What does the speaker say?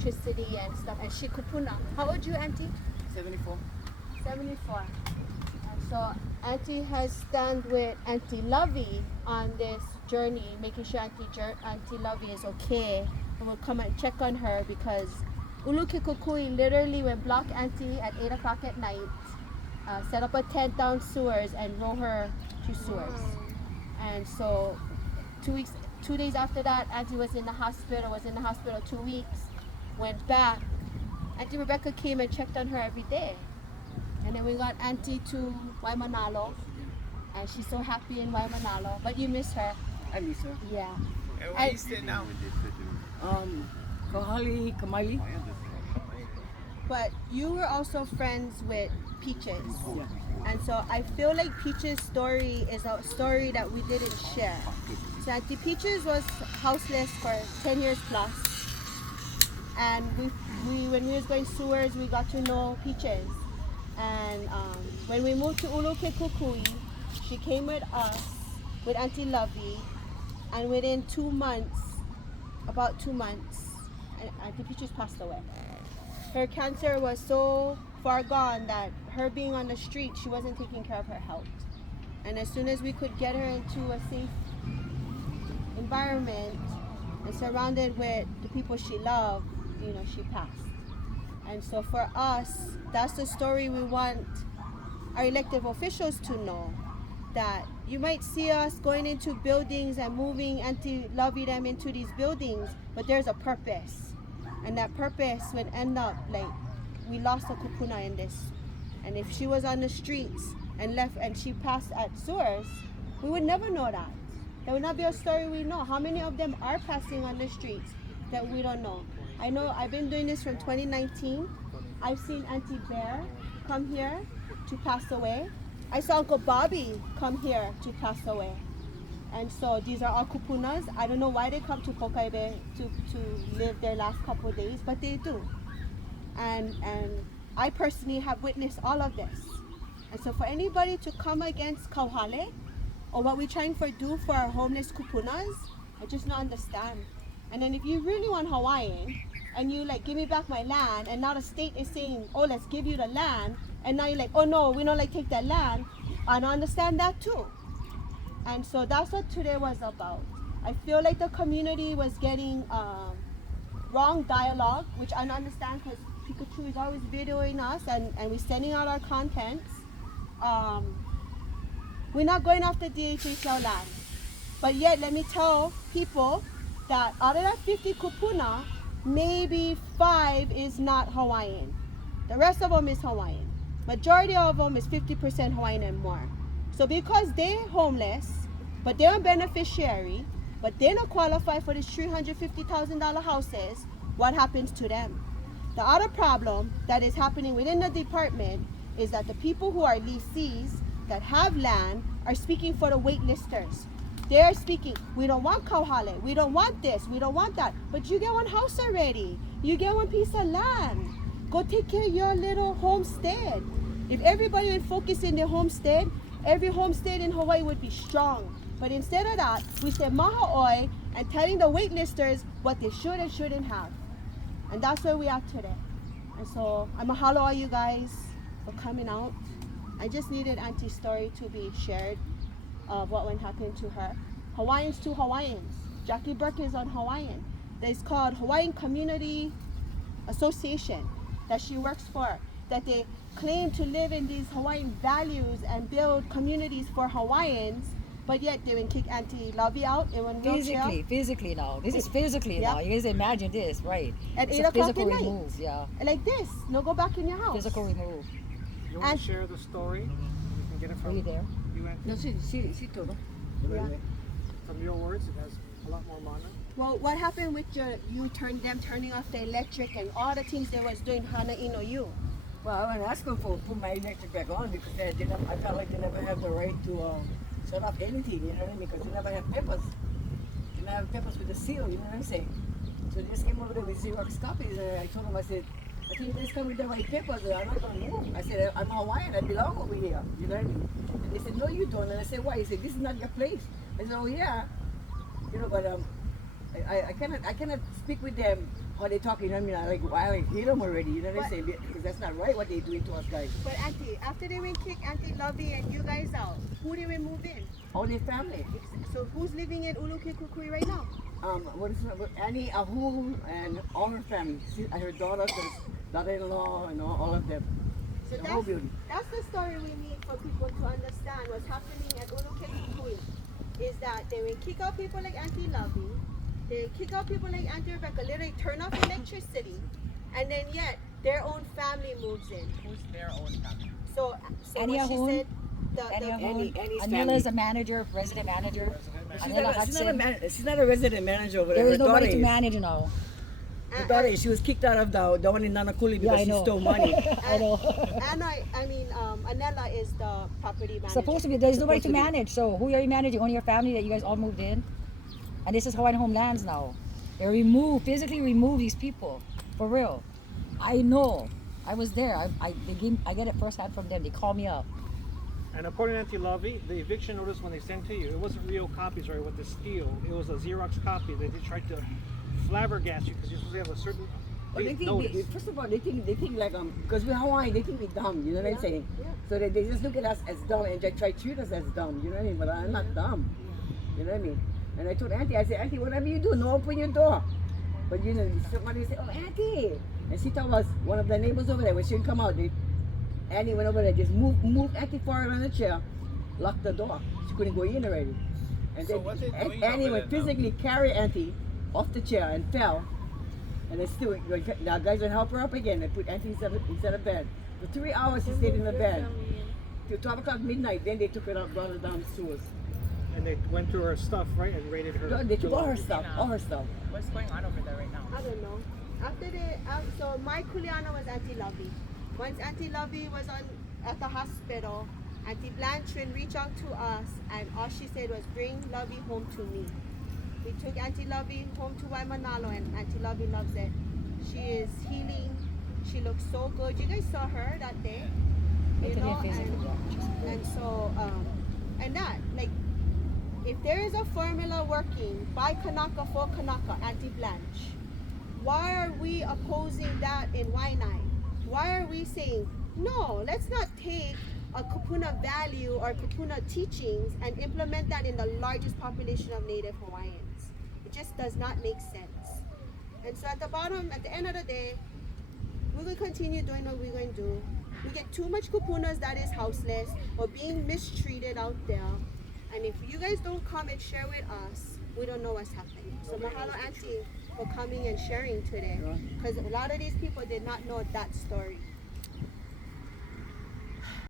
electricity and stuff. And she kupuna. How old you, Auntie? 74. 74. And so Auntie has stand with Auntie Lovey on this journey, making sure Auntie Lovey is okay. And we'll come and check on her because Uluki Kukui literally went block Auntie at 8 o'clock at night, set up a tent down sewers and roll her to sewers. And so 2 days after that, Auntie was in the hospital 2 weeks, went back. Auntie Rebecca came and checked on her every day. And then we got Auntie to Waimanalo, and she's so happy in Waimanalo. But you miss her. I miss her. Yeah. And where you stay now? Kauhale, Kamali. But you were also friends with Peaches. Yeah. And so I feel like Peaches' story is a story that we didn't share. So Auntie Peaches was houseless for 10 years plus. And when we was going sewers, we got to know Peaches. And when we moved to Uluke Kukui, she came with us, with Auntie Lovey, and within 2 months, about 2 months, Auntie Peaches passed away. Her cancer was so far gone that her being on the street, she wasn't taking care of her health. And as soon as we could get her into a safe environment and surrounded with the people she loved, she passed. And so for us, that's the story we want our elected officials to know, that you might see us going into buildings and moving Auntie Lovey them into these buildings, but there's a purpose. And that purpose would end up like we lost a kupuna in this. And if she was on the streets and left and she passed at sewers, we would never know that. There would not be a story we know. How many of them are passing on the streets that we don't know? I know I've been doing this from 2019. I've seen Auntie Bear come here to pass away. I saw Uncle Bobby come here to pass away. And so these are our kupunas. I don't know why they come to Pokaibe to live their last couple of days, but they do. And I personally have witnessed all of this. And so for anybody to come against kauhale or what we're trying to do for our homeless kupunas, I just don't understand. And then if you really want Hawaiian and you like give me back my land, and now the state is saying, oh, let's give you the land, and now you're like, oh no, we don't like take that land, I don't understand that too. And so that's what today was about. I feel like the community was getting wrong dialogue, which I don't understand because Pikachu is always videoing us and we're sending out our contents. We're not going after DHHL land. But yet, let me tell people that out of that 50 kupuna, maybe 5 is not Hawaiian. The rest of them is Hawaiian. Majority of them is 50% Hawaiian and more. So because they're homeless, but they're a beneficiary, but they don't qualify for these $350,000 houses, what happens to them? The other problem that is happening within the department is that the people who are leasees that have land are speaking for the waitlisters. They're speaking, we don't want kauhale, we don't want this, we don't want that. But you get one house already. You get one piece of land. Go take care of your little homestead. If everybody would focus in their homestead, every homestead in Hawaii would be strong. But instead of that, we say maha'oi and telling the waitlisters what they should and shouldn't have. And that's where we are today. And so I mahalo all you guys for coming out. I just needed Auntie's story to be shared of what went happen to her. Hawaiians to Hawaiians. Jackie Burke is on Hawaiian. It's called Hawaiian Community Association that she works for. That they claim to live in these Hawaiian values and build communities for Hawaiians, but yet they will kick Auntie Lovey out in one wheelchair. Physically now. This is physically now. You guys imagine this, right? At It's 8 a o'clock physical at night. remove, yeah. Like this. No, go back in your house. Physical remove. You want to share the story? You can get it Are from you there? you, Auntie. No, sí, todo. Yeah. From your words, it has a lot more mana. Well, what happened with them turning off the electric and all the things they was doing, Hana Ino you? Well, I went asking for put my electric back on because I felt like they never have the right to shut off anything, you know what I mean? Because they never have papers. They never have papers with a seal, you know what I'm saying? So they just came over there with Xerox copies and I told them, I said, I think you guys come with the right papers or I'm not going to move. I said, I'm Hawaiian, I belong over here, you know what I mean? And they said, no you don't. And I said, why? He said, this is not your place. I said, oh yeah. You know, but I cannot speak with them how they talk, you know what I mean? Like, why I hate them already, you know what I'm saying? Because that's not right what they're doing to us guys. But Auntie, after they went kick Auntie Lovey and you guys out, who they went move in? All their family. So who's living in Ulukikukui right now? What is it? Annie, Ahu, and all her family. Her daughters, her daughter-in-law, and all of them. So The whole building. that's the story we need for people to understand what's happening at Ulukikukui. Is that they will kick out people like Auntie Lovey, they kick out people like Auntie Rebecca, literally turn off electricity, and then yet their own family moves in. Who's their own family? So Annie what she Ahun? said, Annie's Anila family. is a manager, resident manager. She's Anila not, Hudson. she's not a resident manager over there. There is Her daughter nobody to is. manage now. Her daughter is. She was kicked out of the one in Nanakuli Yeah, I because she know. stole money. I know. Anela is the property manager. Supposed to be. There's nobody to Supposed to be. manage. So who are you managing? Only your family that you guys all moved in. And this is Hawaiian homelands now. They physically remove these people, for real. I know. I was there. I get it firsthand from them. They call me up. And according to Auntie Lovey, the eviction notice when they sent to you, it wasn't real copies, right, with the steel. It was a Xerox copy. They tried to flabbergast you because you're supposed to have a certain Well, they notice. think, first of all, they think like because we're Hawaiian, they think we're dumb. You know what I'm saying? Yeah. So they just look at us as dumb and they try to treat us as dumb. You know what I mean? But I'm not dumb. You know what I mean? And I told Auntie, I said, Auntie, whatever you do, no open your door. But you know, somebody said, oh, Auntie, and she told us one of the neighbors over there when she didn't come out. Annie went over there, just moved Auntie forward on the chair, locked the door. She couldn't go in already. And So then what they doing Annie over would there now? physically carry Auntie off the chair and fell. And they still, the guys would help her up again. They put Auntie inside of bed. For 3 hours she stayed in the bed. Till 12 o'clock midnight, then they took her up, brought her down the sewers. And they went through her stuff, right, and raided her. They took all her belongings. stuff, all her stuff. What's going on over there right now? I don't know. So my Kuliana was Auntie Lovey. Once Auntie Lovey was at the hospital, Auntie Blanchard reached out to us, and all she said was, "Bring Lovey home to me." We took Auntie Lovey home to Waimanalo, and Auntie Lovey loves it. She is healing. She looks so good. You guys saw her that day, you know, and so and that like. If there is a formula working by Kanaka for Kanaka, Auntie Blanche, why are we opposing that in Waianae? Why are we saying, no, let's not take a Kupuna value or Kupuna teachings and implement that in the largest population of Native Hawaiians? It just does not make sense. And so at the end of the day, we're going to continue doing what we're going to do. We get too much Kupunas that is houseless or being mistreated out there. And if you guys don't come and share with us, we don't know what's happening. So mahalo Auntie for coming and sharing today. Because a lot of these people did not know that story.